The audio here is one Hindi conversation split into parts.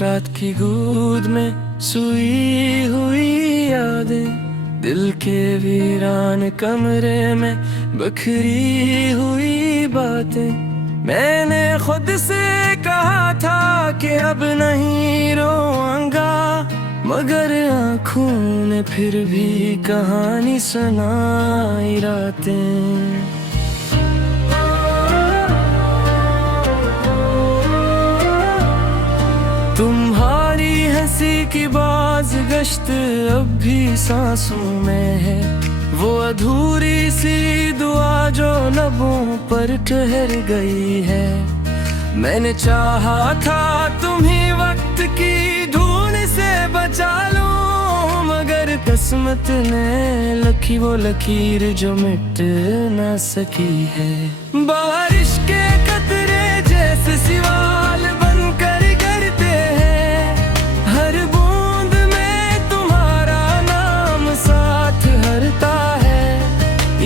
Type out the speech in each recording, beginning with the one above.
रात की गूद में सोई हुई यादें, दिल के वीरान कमरे में बिखरी हुई बातें। मैंने खुद से कहा था कि अब नहीं रोऊंगा, मगर आँखों ने फिर भी कहानी सुनाई रातें। तुम्हारी हंसी की बाज गश्त अब भी सांसों में है, वो अधूरी सी दुआ जो लबों पर ठहर गई है। मैंने चाहा था तुम्हें वक्त की धूल से बचा लूं, मगर किस्मत ने लिखी वो लकीर जो मिट ना सकी है। बारिश के कतरे जैसे सिवाल बनकर गिरते हैं, हर बूंद में तुम्हारा नाम साथ हरता है।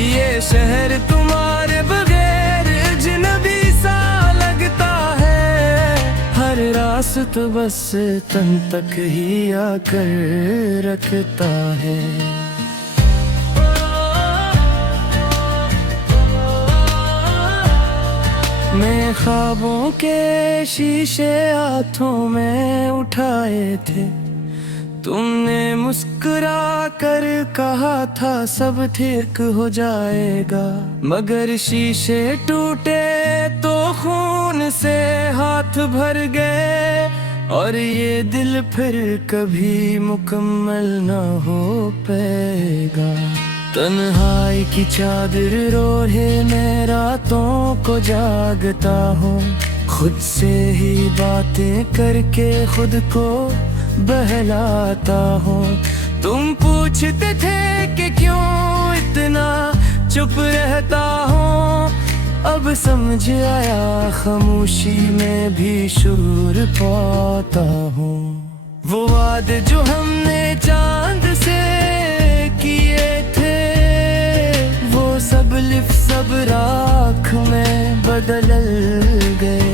ये शहर तुम्हारे बगैर अजनबी सा लगता है, हर रास्त बस तन तक ही आकर रखता है। मैं ख्वाबों के शीशे हाथों में उठाए थे, तुमने मुस्कुरा कर कहा था सब ठीक हो जाएगा, मगर शीशे टूटे तो खून से हाथ भर गए, और ये दिल फिर कभी मुकम्मल ना हो पाएगा। तन्हाई की चादर ओढ़े मैं रातों को जागता हूँ, खुद से ही बातें करके खुद को बहलाता हूँ। तुम पूछते थे कि क्यों इतना चुप रहता हूँ, अब समझ आया खामोशी में भी शूर पाता हूँ। वो वादे जो हमने चांद से किए थे, वो सब लिफ्ट सब राख में बदल गए।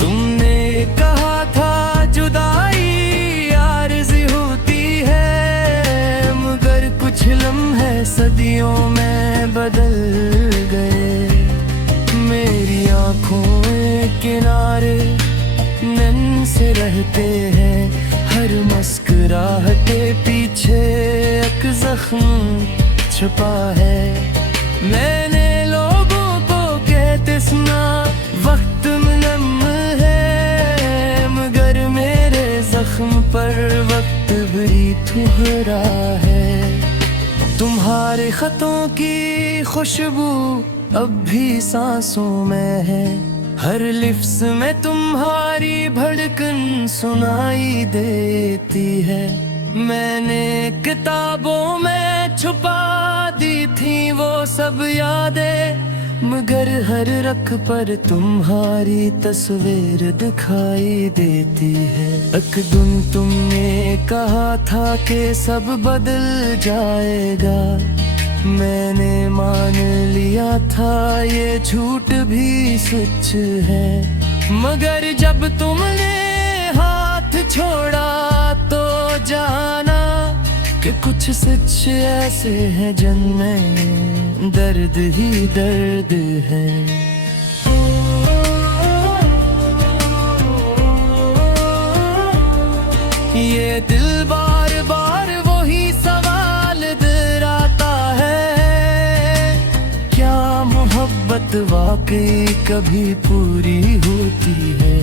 तुमने कहा था जुदाई आरज़ी होती है, मगर कुछ लम्हे सदियों में बदल गए। मेरी आँखों के किनारे नैन से रहते हैं, हर मुस्कुराहट पीछे एक जख्म छुपा है। मैंने लोगों को कहते सुना वक्त मुनम है, मगर मेरे जख्म पर वक्त भी ठुहरा है। तुम्हारे खतों की खुशबू अब भी सांसों में है, हर लिफ्ज़ में तुम्हारी धड़कन सुनाई देती है। मैंने किताबों में छुपा दी थी वो सब यादें, मगर हर रख पर तुम्हारी तस्वीर दिखाई देती है। एक दिन तुमने कहा था कि सब बदल जाएगा, मैंने मान लिया था ये झूठ भी सच है, मगर जब तुमने हाथ छोड़ा तो जाना कि कुछ सच ऐसे हैं जिनमें दर्द ही दर्द है। ये दिल बार बार वही सवाल दोहराता है, क्या मोहब्बत वाकई कभी पूरी होती है?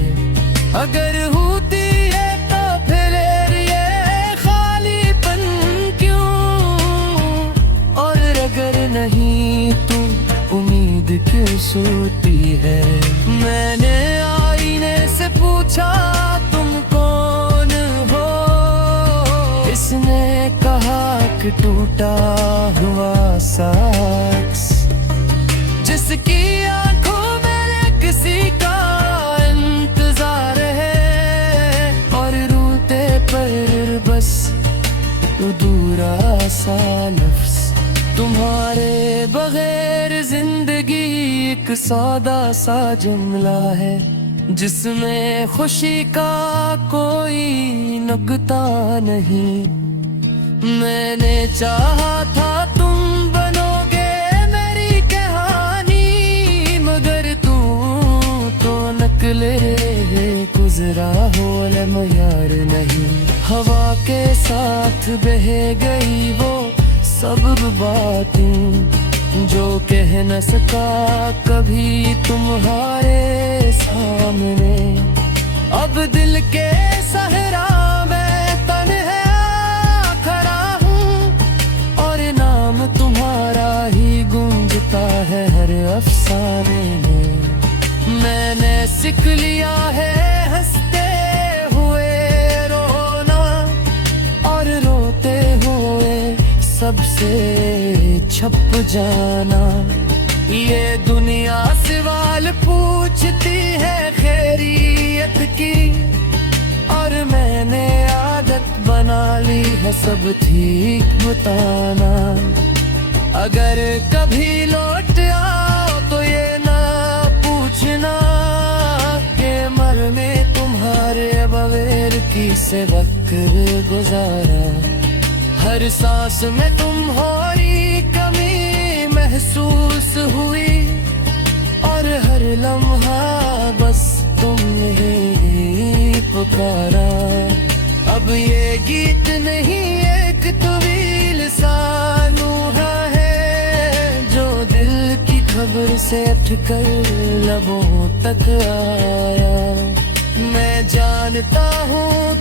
अगर होती है तो फिर ये खालीपन क्यों, और अगर नहीं तो उम्मीद क्यों सोती है? मैंने आईने से पूछा तुम कौन हो, इसने कहा कि टूटा हुआ साक्स, जिसकी आंखों में किसी का इंतजार है, और रूते पर बस अधूरा सा लफ्ज़। तुम्हारे बगैर जिंदगी एक सादा सा जुमला है, जिसमें खुशी का कोई नुक्ता नहीं। मैंने चाहा था तुम बनोगे मेरी कहानी, मगर तू तो नकले गुजरा हो यार नहीं। हवा के साथ बह गई वो सब बातें जो कह न सका कभी तुम्हारे सामने। अब दिल के सहरा में तन्हा खड़ा हूँ और नाम तुम्हारा ही गूंजता है हर अफसाने में। मैंने सीख लिया है हंसते हुए रोना और रोते हुए सबसे छप जाना। ये दुनिया सवाल पूछती है खैरियत की और मैंने आदत बना ली है सब ठीक बताना। अगर कभी लौट आओ तो ये ना पूछना कि मरने तुम्हारे बगैर किसे वक्त गुजारा। हर सांस में तुम्हारी कमी महसूस हुई और हर लम्हा बस तुम्हें पुकारा। अब ये गीत नहीं एक तवील सा नूहा है जो दिल की खबर से उठकर लबों तक आया। मैं जानता हूँ